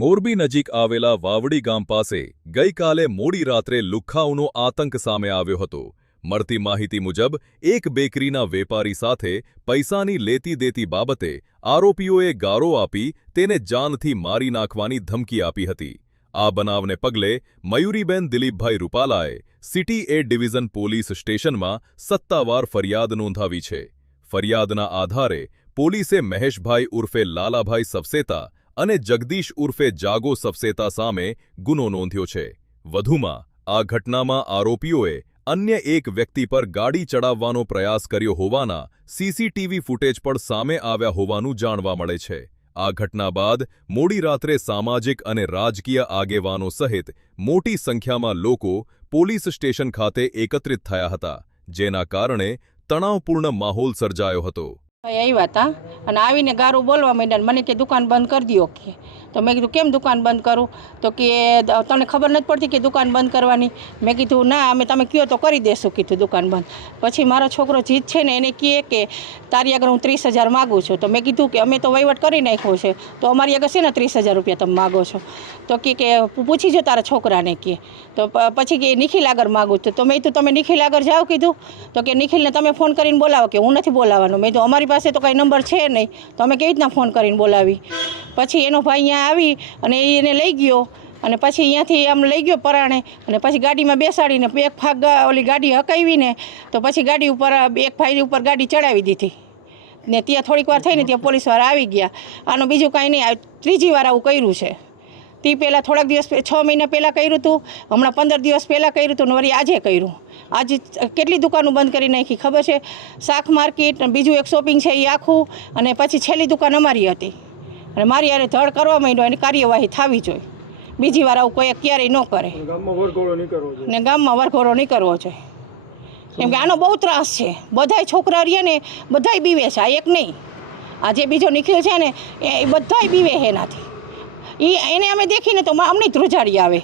મોરબી નજીક આવેલા વાવડી ગામ પાસે ગઈકાલે મોડી રાત્રે લુખ્ખાઓનો આતંક સામે આવ્યો હતો। મળતી માહિતી મુજબ એક બેકરીના વેપારી સાથે પૈસાની લેતી દેતી બાબતે આરોપીઓએ ગારો આપી તેને જાનથી મારી નાખવાની ધમકી આપી હતી। આ બનાવને પગલે મયુરીબેન દિલીપભાઈ રૂપાલાએ સિટી એ ડિવિઝન પોલીસ સ્ટેશનમાં સત્તાવાર ફરિયાદ નોંધાવી છે। ફરિયાદના આધારે પોલીસે મહેશભાઈ ઉર્ફે લાલાભાઈ સબસેતા અને જગદીશ ઉર્ફે જાગો સબસેતા સામે ગુનો નોંધ્યો છે। વધુમાં આ ઘટનામાં આરોપીઓએ અન્ય એક વ્યક્તિ પર ગાડી ચડાવવાનો પ્રયાસ કર્યો હોવાના સીસીટીવી ફૂટેજ પણ સામે આવ્યા હોવાનું જાણવા મળે છે। આ ઘટના બાદ મોડી રાત્રે સામાજિક અને રાજકીય આગેવાનો સહિત મોટી સંખ્યામાં લોકો પોલીસ સ્ટેશન ખાતે એકત્રિત થયા હતા, જેના કારણે તણાવપૂર્ણ માહોલ સર્જાયો હતો। આવ્યા હતા અને આવીને ગારું બોલવા માંડ્યા, મને કે દુકાન બંધ કરી દો કે। તો મેં કીધું કેમ દુકાન બંધ કરું? તો કે તને ખબર નથી પડતી કે દુકાન બંધ કરવાની? મેં કીધું ના, અમે તમે કહો તો કરી દેશું કીધું દુકાન બંધ। પછી મારો છોકરો જીત છે ને એને કહે કે તારી આગળ હું 30,000 માગું છું। તો મેં કીધું કે અમે તો વહીવટ કરી નાખ્યો છે, તો અમારી આગળ છે ને 30,000 રૂપિયા તમે માગો છો? તો કે પૂછી જો તારા છોકરાને કહે। તો પછી કે નિખિલ આગળ માગું છું। તો મેં કીધું તમે નિખિલ આગળ જાઓ કીધું? તો કે નિખિલને તમે ફોન કરીને બોલાવો કે હું નથી બોલાવવાનો। મેં તો અમારી પાસે તો કાંઈ નંબર છે નહીં, તો અમે કેવી રીતના ફોન કરીને બોલાવી? પછી એનો ભાઈ અહીંયા આવી અને એને લઈ ગયો અને પછી અહીંયાથી આમ લઈ ગયો પરાણે અને પછી ગાડીમાં બેસાડીને એક ભાગ ઓલી ગાડી હકાવીને તો પછી ગાડી ઉપર એક ભાઈ ઉપર ગાડી ચડાવી દીધી ને ત્યાં થોડીક વાર થઈને ત્યાં પોલીસવાળા આવી ગયા। આનો બીજું કાંઈ નહીં, ત્રીજી વાર આવું કર્યું છે। તે પહેલાં થોડાક દિવસ 6 મહિના પહેલાં કર્યું હતું, હમણાં 15 દિવસ પહેલાં કર્યું હતું ને વળી આજે કર્યું। આજે કેટલી દુકાનો બંધ કરી નાખી ખબર છે? શાક માર્કેટ, બીજું એક શોપિંગ છે એ આખું, અને પછી છેલ્લી દુકાન અમારી હતી અને મારી યારે ધડ કરવા માંડ્યો એની કાર્યવાહી થવી જોઈએ। બીજી વાર આવું કોઈ ક્યારેય ન કરે ને ગામમાં વરઘોડો નહીં કરવો જોઈએ, કેમ કે આનો બહુ ત્રાસ છે। બધાય છોકરા રહ્યા ને બધાય બીવે છે, આ એક નહીં, આ જે બીજો નિખિલ છે ને એ બધાય બીવે છે એનાથી। એને અમે દેખીને તો અમને ધ્રુજાડી આવે।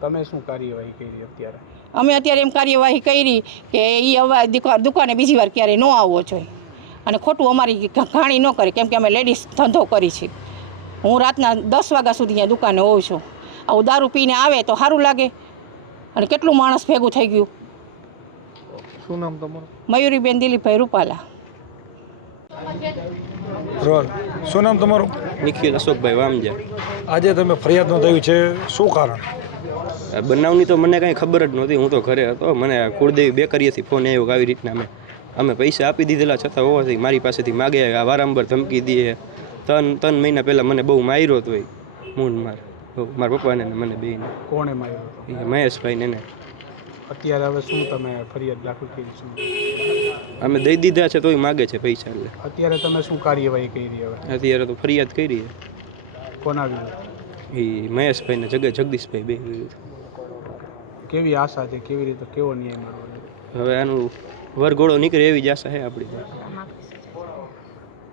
તમે શું કાર્યવાહી કરી અત્યારે? અમે અત્યારે એમ કાર્યવાહી કરી કે એ હવે દુકાને બીજી વાર ક્યારેય ન આવવો જોઈએ અને ખોટું અમારી ઘાણી ન કરે, કેમ કે અમે લેડીઝ ધંધો કરી છે। હું રાતના 10 વાગ્યા સુધી અહીંયા દુકાને હોઉં છું। આવું દારૂ પીને આવે તો સારું લાગે? અને કેટલું માણસ ભેગું થઈ ગયું। શું નામ તમારું? મયુરીબેન દિલીપભાઈ રૂપાલા। રોલ શું નામ તમારું? નિખિલ અશોકભાઈ વામજા। આજે તમે ફરિયાદ નોંધાવી છે, શું કારણ? બનાવની તો મને કાંઈ ખબર જ નહોતી, હું તો ઘરે હતો। મને કુળદેવી બેકરીએથી ફોન આવ્યો કે આવી રીતના અમે પૈસા આપી દીધેલા છતાં હોવાથી મારી પાસેથી માગે, આ વારંવાર ધમકી દે। 3 મહિના પહેલાં મને બહુ માર્યો હતો એ મારા પપ્પાને ને મને બેને। કોણે માર્યો હતો? એ મહેશભાઈને ને। અત્યારે હવે શું તમે ફરિયાદ દાખલ કરી? શું અમે દઈ દીધા છે તોય માગે છે પૈસા। એટલે અત્યારે તમે શું કાર્યવાહી કરી? હવે અત્યારે તો ફરિયાદ કરી છે। કોના વિરુદ્ધ? એ મહેશભાઈને જગદીશભાઈ બે વિરુદ્ધ। કેવી આશા છે, કેવી રીતે કેવો ન્યાય મળવાનો? હવે આનું વરઘોડો નીકળે એવી જ આશા છે આપણી પાસે।